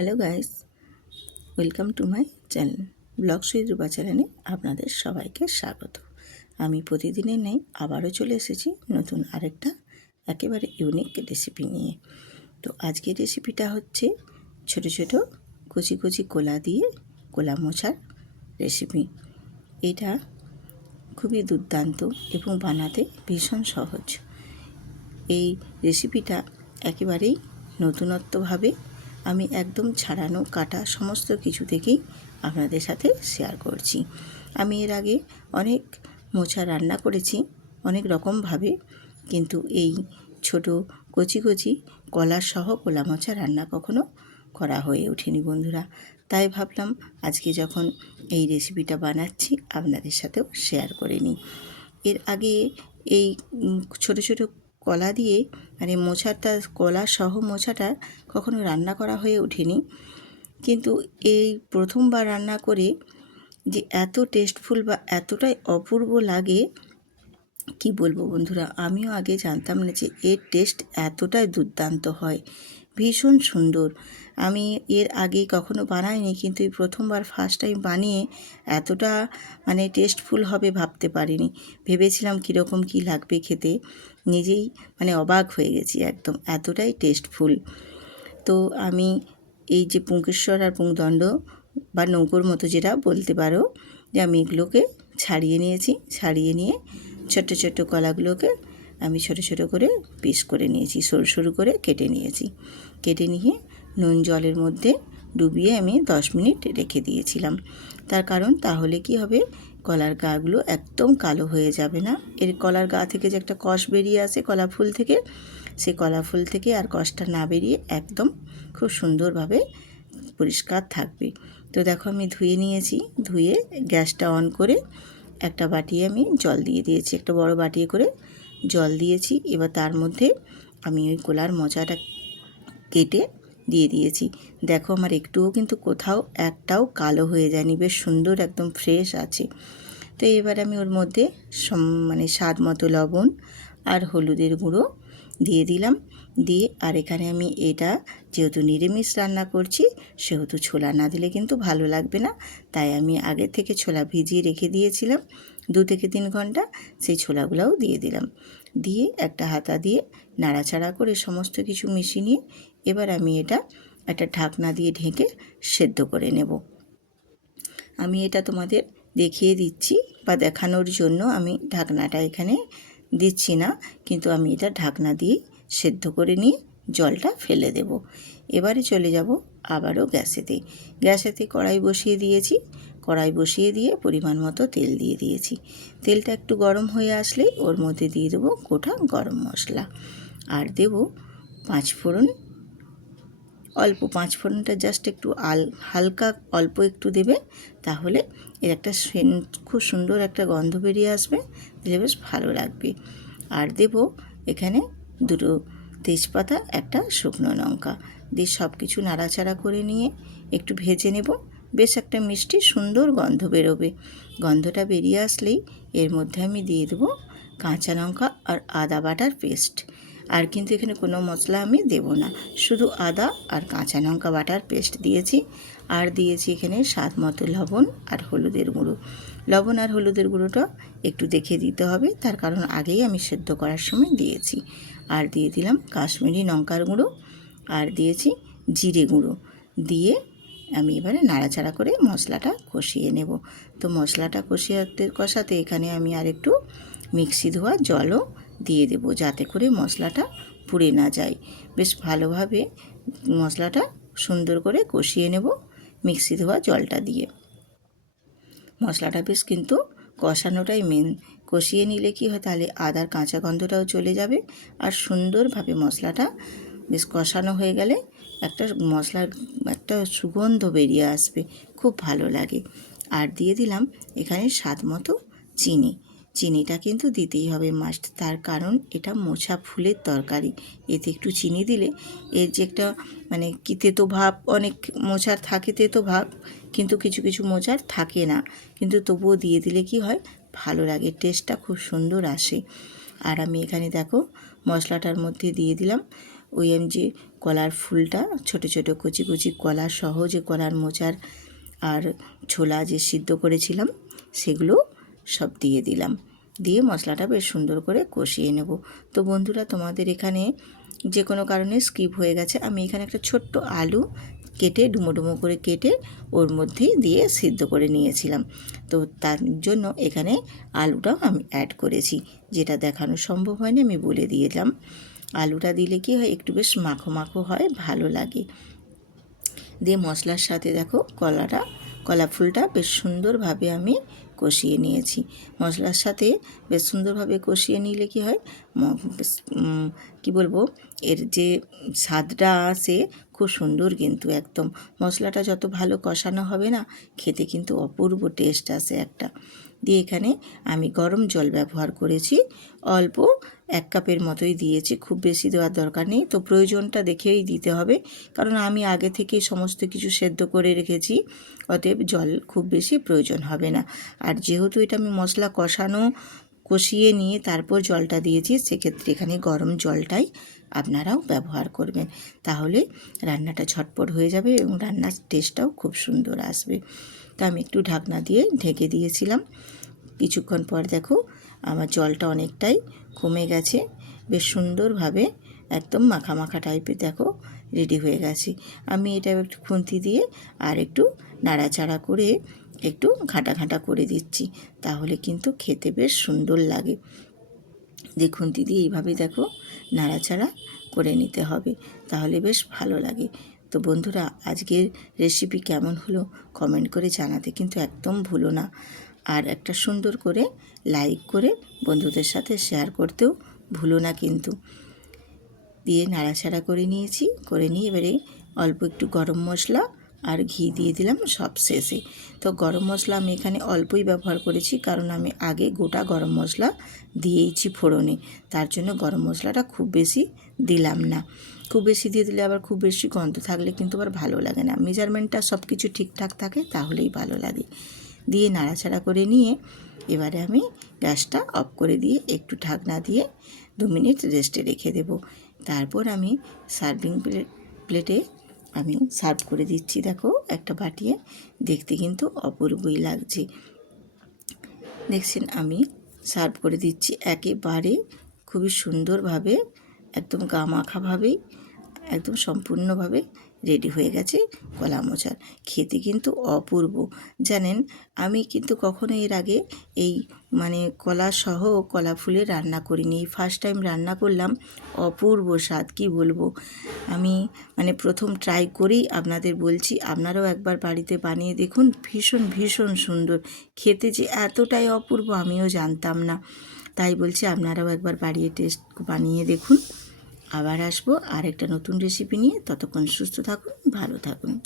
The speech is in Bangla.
Hello guys, welcome to my channel, vlog সুইদ্রুপা চ্যানেলে আপনাদের সবাইকে স্বাগত। আমি প্রতিদিনের নেই, আবারও চলে এসেছি নতুন আরেকটা একেবারে ইউনিক রেসিপি নিয়ে। তো আজকের রেসিপিটা হচ্ছে ছোট ছোট কচি কচি কোলা দিয়ে কোলা মোছার রেসিপি এটা খুবই দুর্দান্ত এবং বানাতে ভীষণ সহজ। এই রেসিপিটা একেবারেই নতুনত্বভাবে আমি একদম ছাড়ানো কাটা সমস্ত কিছু থেকেই আপনাদের সাথে শেয়ার করছি। আমি এর আগে অনেক মোচা রান্না করেছি, অনেক রকমভাবে, কিন্তু এই ছোট কচি কচি কলার সহ কোলা মোচা রান্না কখনো করা হয়ে ওঠেনি বন্ধুরা। তাই ভাবলাম আজকে যখন এই রেসিপিটা বানাচ্ছি, আপনাদের সাথেও শেয়ার করে নিই। এর আগে এই ছোট ছোট কলা দিয়ে মানে মোছাটা কলা সহ মোছাটা কখনো রান্না করা হয়ে ওঠেনি। কিন্তু এই প্রথমবার রান্না করে যে এত টেস্টফুল বা এতটাই অপূর্ব লাগে, কি বলব বন্ধুরা? আমিও আগে জানতাম না যে এর টেস্ট এতটাই দুর্দান্ত হয়। ভীষণ সুন্দর। আমি এর আগে কখনো বানাইনি, কিন্তু এই প্রথমবার ফার্স্ট টাইম বানিয়ে এতটা মানে টেস্টফুল হবে ভাবতে পারিনি। ভেবেছিলাম কীরকম কী লাগবে খেতে, নিজেই মানে অবাক হয়ে গেছি একদম, এতটাই টেস্টফুল তো আমি এই যে পুঙ্কেশ্বর আর পুংদণ্ড বা নৌকোর মতো যেটা বলতে পারো, যে আমি এগুলোকে ছাড়িয়ে নিয়েছি, ছাড়িয়ে নিয়ে ছোট্ট ছোট্ট কলাগুলোকে আমি ছোট ছোট করে পিস করে নিয়েছি, সরু সরু করে কেটে নিয়েছি। কেটে নিয়ে নুন জলের মধ্যে ডুবিয়ে আমি দশ মিনিট রেখে দিয়েছিলাম। তার কারণ তাহলে কি হবে? কলার গাগুলো একদম কালো হয়ে যাবে না। এর কলার গা থেকে যে একটা কষ বেরিয়ে আসে কলা ফুল থেকে সেই কলা ফুল থেকে আর কষটা না বেরিয়ে একদম খুব সুন্দরভাবে পরিষ্কার থাকবে। তো দেখো আমি ধুয়ে নিয়েছি। ধুয়ে গ্যাসটা অন করে একটা বাটিয়ে আমি জল দিয়ে দিয়েছি। একটা বড় বাটিয়ে করে জল দিয়েছি। এবার তার মধ্যে আমি ওই কলার মোচাটা কেটে দিয়ে দিয়েছি। দেখো আমার একটুও কিন্তু কোথাও একটাও কালো হয়ে যায়নি, বেশ সুন্দর, একদম ফ্রেশ আছে। তো এবার আমি ওর মধ্যে মানে স্বাদ মতো লবণ আর হলুদের গুঁড়ো দিয়ে দিলাম। দিয়ে আর এখানে আমি এটা যেহেতু নিরামিষ রান্না করছি, সেহেতু ছোলা না দিলে কিন্তু ভালো লাগবে না। তাই আমি আগে থেকে ছোলা ভিজিয়ে রেখে দিয়েছিলাম, দু থেকে তিন ঘণ্টা সেই ছোলাগুলোও দিয়ে দিলাম। দিয়ে একটা হাতা দিয়ে নাড়াচাড়া করে সমস্ত কিছু মিশিয়ে নিয়ে এবার আমি এটা একটা ঢাকনা দিয়ে ঢেকে সেদ্ধ করে নেব। আমি এটা তোমাদের দেখিয়ে দিচ্ছি বা দেখানোর জন্য আমি ঢাকনাটা এখানে দিচ্ছি না, কিন্তু আমি এটা ঢাকনা দিয়ে সেদ্ধ করে নিয়ে জলটা ফেলে দেব। এবারে চলে যাব আবারও গ্যাসেতে। গ্যাসেতে কড়াই বসিয়ে দিয়েছি। কড়াই বসিয়ে দিয়ে পরিমাণ মতো তেল দিয়ে দিয়েছি। তেলটা একটু গরম হয়ে আসলেই ওর মধ্যে দিয়ে দেবো গোটা গরম মশলা। আর দেব পাঁচ ফোড়ন অল্প পাঁচ ফোড়নটা জাস্ট একটু আল, হালকা অল্প একটু দেবে, তাহলে এর একটা খুব সুন্দর একটা গন্ধ বেরিয়ে আসবে, দিলে বেশ ভালো লাগবে। আর দেব এখানে দুটো তেজপাতা, একটা শুকনো লঙ্কা। দিয়ে সব কিছু নাড়াচাড়া করে নিয়ে একটু ভেজে নেব, বেশ একটা মিষ্টি সুন্দর গন্ধ বেরোবে। গন্ধটা বেরিয়ে আসলেই এর মধ্যে আমি দিয়ে দেবো কাঁচা লঙ্কা আর আদা বাটার পেস্ট। আর কিন্তু এখানে কোনো মশলা আমি দেব না। শুধু আদা আর কাঁচা লঙ্কা বাটার পেস্ট দিয়েছি আর দিয়েছি এখানে স্বাদ মতো লবণ আর হলুদের গুঁড়ো। লবণ আর হলুদের গুঁড়োটা একটু দেখে দিতে হবে, তার কারণ আগেই আমি সেদ্ধ করার সময় দিয়েছি। আর দিয়ে দিলাম কাশ্মীরি লঙ্কার গুঁড়ো আর দিয়েছি জিরে গুঁড়ো। দিয়ে আমি এবারে নাড়াচাড়া করে মশলাটা কষিয়ে নেব। তো মশলাটা কষিয়ে কষাতে এখানে আমি আর একটু মিক্সি ধোয়া জলও দিয়ে দেব যাতে করে মশলাটা পুড়ে না যায়। বেশ ভালোভাবে মশলাটা সুন্দর করে কষিয়ে নেব মিক্সি ধোয়া জলটা দিয়ে। মশলাটা বেশ কিন্তু কষানোটাই মেন কষিয়ে নিলে কি হয়, তাহলে আদার কাঁচা গন্ধটাও চলে যাবে আর সুন্দরভাবে মশলাটা বেশ কষানো হয়ে গেলে একটা মশলার একটা সুগন্ধ বেরিয়ে আসবে, খুব ভালো লাগে। আর দিয়ে দিলাম এখানে স্বাদ মতো চিনি। চিনিটা কিন্তু দিতেই হবে মাস্ট তার কারণ এটা মোছা ফুলের তরকারি। এতে একটু চিনি দিলে এর যে একটা মানে কি তেতো ভাব, অনেক মোচার থাকে তেতো ভাব, কিন্তু কিছু কিছু মোচার থাকে না। কিন্তু তবুও দিয়ে দিলে কি হয়? ভালো লাগে টেস্টটা খুব সুন্দর আসে। আর আমি এখানে দেখো, মশলাটার মধ্যে দিয়ে দিলাম ওই আমি যে কলার ফুলটা, ছোট ছোট কচি কচি কলা সহ যে কলার মোচার আর ছোলা যে সিদ্ধ করেছিলাম, সেগুলো সব দিয়ে দিলাম। দিয়ে মশলাটা বেশ সুন্দর করে কষিয়ে নেব। তো বন্ধুরা, তোমাদের এখানে যে কোনো কারণে স্কিপ হয়ে গেছে। আমি এখানে একটা ছোট্ট আলু কেটে, ডুমো ডুমো করে কেটে ওর মধ্যেই দিয়ে সিদ্ধ করে নিয়েছিলাম। তো তার জন্য এখানে আলুটাও আমি অ্যাড করেছি। যেটা দেখানো সম্ভব হয়নি, আমি বলে দিয়েলাম আলুটা দিলে কি হয়, একটু বেশ মাখো মাখো হয়, ভালো লাগে। দিয়ে মশলার সাথে দেখো, কলাটা, কলা ফুলটা বেশ সুন্দরভাবে আমি কষিয়ে নিয়েছি। মশলার সাথে বেশ সুন্দরভাবে কষিয়ে নিলে কি হয়? কি বলব? এর যে স্বাদটা আসে খুব সুন্দর কিন্তু একদম। মশলাটা যত ভালো কষানো হবে না, খেতে কিন্তু অপূর্ব টেস্ট আসে একটা। দিয়ে এখানে আমি গরম জল ব্যবহার করেছি। অল্প এক কাপের মতোই দিয়েছি, খুব বেশি দেওয়ার দরকার নেই। তো প্রয়োজনটা দেখেই দিতে হবে, কারণ আমি আগে থেকেই সমস্ত কিছু সেদ্ধ করে রেখেছি, অতএব জল খুব বেশি প্রয়োজন হবে না। আর যেহেতু এটা আমি মশলা কষানো, কষিয়ে নিয়ে তারপর জলটা দিয়েছি, সেক্ষেত্রে এখানে গরম জলটাই আপনারাও ব্যবহার করবেন। তাহলে রান্নাটা ঝটপট হয়ে যাবে এবং রান্নার টেস্টটাও খুব সুন্দর আসবে। তা আমি একটু ঢাকনা দিয়ে ঢেকে দিয়েছিলাম। কিছুক্ষণ পর দেখো আমার জলটা অনেকটাই কমে গেছে। বেশ সুন্দরভাবে একদম মাখা মাখা টাইপের দেখো রেডি হয়ে গেছে। আমি এটা একটু খুন্তি দিয়ে আর একটু নাড়াচাড়া করে একটু ঘাঁটা ঘাঁটা করে দিচ্ছি। তাহলে কিন্তু খেতে বেশ সুন্দর লাগে। যে খুন্তি দিয়ে এইভাবে দেখো নাড়াচাড়া করে নিতে হবে। তাহলে বেশ ভালো লাগে। তো বন্ধুরা, আজকের রেসিপি কেমন হলো কমেন্ট করে জানাতে কিন্তু একদম ভুলো না। আর একটা সুন্দর করে লাইক করে বন্ধুদের সাথে শেয়ার করতেও ভুলো না কিন্তু। দিয়ে নাড়াচাড়া করে নিয়েছি, করে নিয়ে এবারে অল্প একটু গরম মশলা আর ঘি দিয়ে দিলাম সব শেষে। তো গরম মশলা আমি এখানে অল্পই ব্যবহার করেছি, কারণ আমি আগে গোটা গরম মশলা দিয়েইছি ফোড়নে। তার জন্য গরম মশলাটা খুব বেশি দিলাম না। খুব বেশি দিয়ে দিলে আবার খুব বেশি গন্ধ থাকলে কিন্তু আবার ভালো লাগে না। মেজারমেন্টটা সব কিছু ঠিকঠাক থাকে, তাহলেই ভালো লাগে। দিয়ে নাড়াচাড়া করে নিয়ে এবারে আমি গ্যাসটা অফ করে দিয়ে একটু ঢাকনা দিয়ে দু মিনিট রেস্টে রেখে দেব। তারপর আমি সার্ভিং প্লেটে আমি সার্ভ করে দিচ্ছি, দেখো একটা বাটিয়ে। দেখতে কিন্তু অপূর্বই লাগছে। দেখছেন, আমি সার্ভ করে দিচ্ছি একেবারে খুবই সুন্দরভাবে, একদম গা মাখাভাবেই একদম সম্পূর্ণভাবে। রেডি হয়ে গেছে কলা মোচার। খেতে কিন্তু অপূর্ব। জানেন, আমি কিন্তু কখনো এর আগে এই মানে কলা সহ কলা ফুলে রান্না করিনি। এই ফার্স্ট টাইম রান্না করলাম, অপূর্ব স্বাদ, কি বলব? আমি মানে প্রথম ট্রাই করেই আপনাদের বলছি, আপনারাও একবার বাড়িতে বানিয়ে দেখুন, ভীষণ ভীষণ সুন্দর। খেতে যে এতটাই অপূর্ব আমিও জানতাম না। তাই বলছি, আপনারাও একবার বাড়িয়ে টেস্ট বানিয়ে দেখুন। আবার আসব আর একটা নতুন রেসিপি নিয়ে। ততক্ষণ সুস্থ থাকুন ভালো থাকুন।